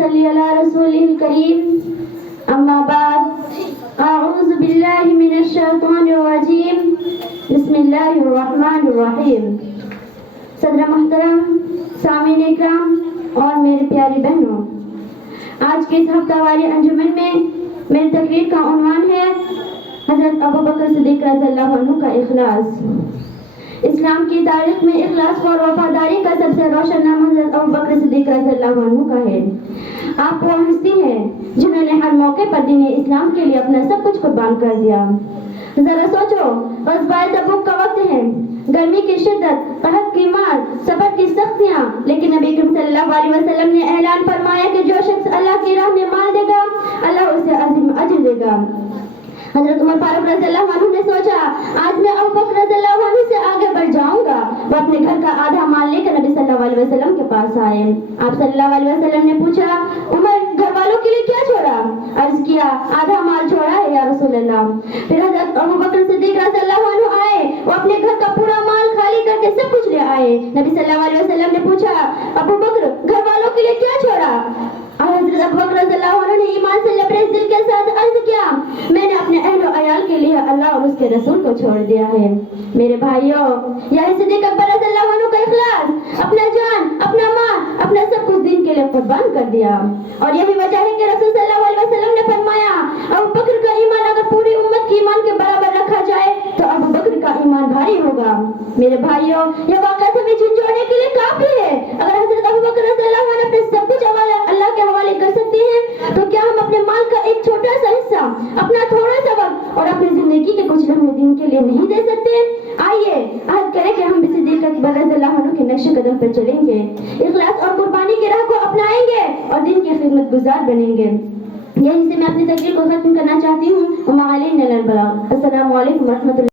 صل علی رسول الکریم اما بعد اعوذ باللہ من الشیطان الرجیم بسم اللہ الرحمن الرحیم. صدر محترم، سامعین اکرام اور میرے پیاری بہنوں، آج کے اس ہفتہ واری انجمن میں میری تقریر کا عنوان ہے حضرت ابوبکر صدیق رضی اللہ عنہ کا اخلاص. اسلام کی تاریخ میں اخلاص اور وفاداری کا سب سے روشن نام حضرت ابوبکر صدیق رضی اللہ عنہ کا ہے. آپ وہ ہستی ہیں جنہوں نے ہر موقع پر دین اسلام کے لیے اپنا سب کچھ قربان کر دیا. ذرا سوچو، غزوہ تبوک کا وقت ہے، گرمی کی شدت، قحط کی مار، سفر کی سختیاں، لیکن نبی کریم صلی اللہ علیہ وسلم نے اعلان فرمایا کہ جو شخص اللہ کی راہ میں مال دے گا اللہ اسے عظیم اجر دے گا. حضرت عمر فاروق رضی اللہ عنہ نے سوچا آج میں ابوبکر رضی اللہ عنہ سے آگے بڑھ جاؤں گا. وہ اپنے گھر کا آدھا مال لے کر نبی صلی اللہ علیہ وسلم کے پاس آئے. آپ صلی اللہ علیہ وسلم نے پوچھا عمر گھر والوں کے لیے کیا چھوڑا؟ عرض کیا آدھا مال چھوڑا ہے یا رسول اللہ. پھر حضرت ابوبکر صدیق رضی اللہ عنہ آئے، وہ اپنے گھر کا پورا مال خالی کر کے سب کچھ لے آئے. نبی صلی اللہ علیہ وسلم نے پوچھا ابوبکر گھر والوں کے لیے کیا چھوڑا؟ حضرت ابوبکر رضی اللہ عنہ نے ایمان سے لبریز دل کے ساتھ عرض کیا میں نے اپنے اہل و عیال کے لیے اللہ اور اس کے رسول کو چھوڑ دیا ہے. میرے بھائیوں، یہ صدیق اکبر رضی اللہ عنہ کا اخلاص، اپنا جان، اپنا مال، اپنا سب کچھ دین کے لیے قربان کر دیا. اور یہی وجہ ہے کہ رسول صلی اللہ علیہ وسلم نے فرمایا ابوبکر کا ایمان اگر پوری امت کے ایمان کے برابر رکھا جائے تو ابوبکر کا ایمان بھاری ہوگا. میرے بھائیوں، یہ واقعہ ہمیں جھنجھوڑنے کے لیے کافی ہے. اگر حضرت ابوبکر رضی اللہ عنہ اپنے سب کچھ اللہ کے حوالے کر سکتے ہیں تو کیا ہم اپنے مال کا ایک چھوٹا سا حصہ، اپنا تھوڑا سا وقت اور اپنی زندگی کے کچھ لمحے دین کے لیے نہیں دے سکتے؟ آئیے عہد کریں کہ ہم بھی صدیق اکبر رضی اللہ عنہ کے نقش قدم پر چلیں گے، اخلاص اور قربانی کی راہ کو اپنائیں گے اور دین کی خدمت گزار بنیں گے. یہیں سے میں اپنی تقریر کو ختم کرنا چاہتی ہوں. وما علینا الا البلاغ. السلام علیکم ورحمۃ اللہ.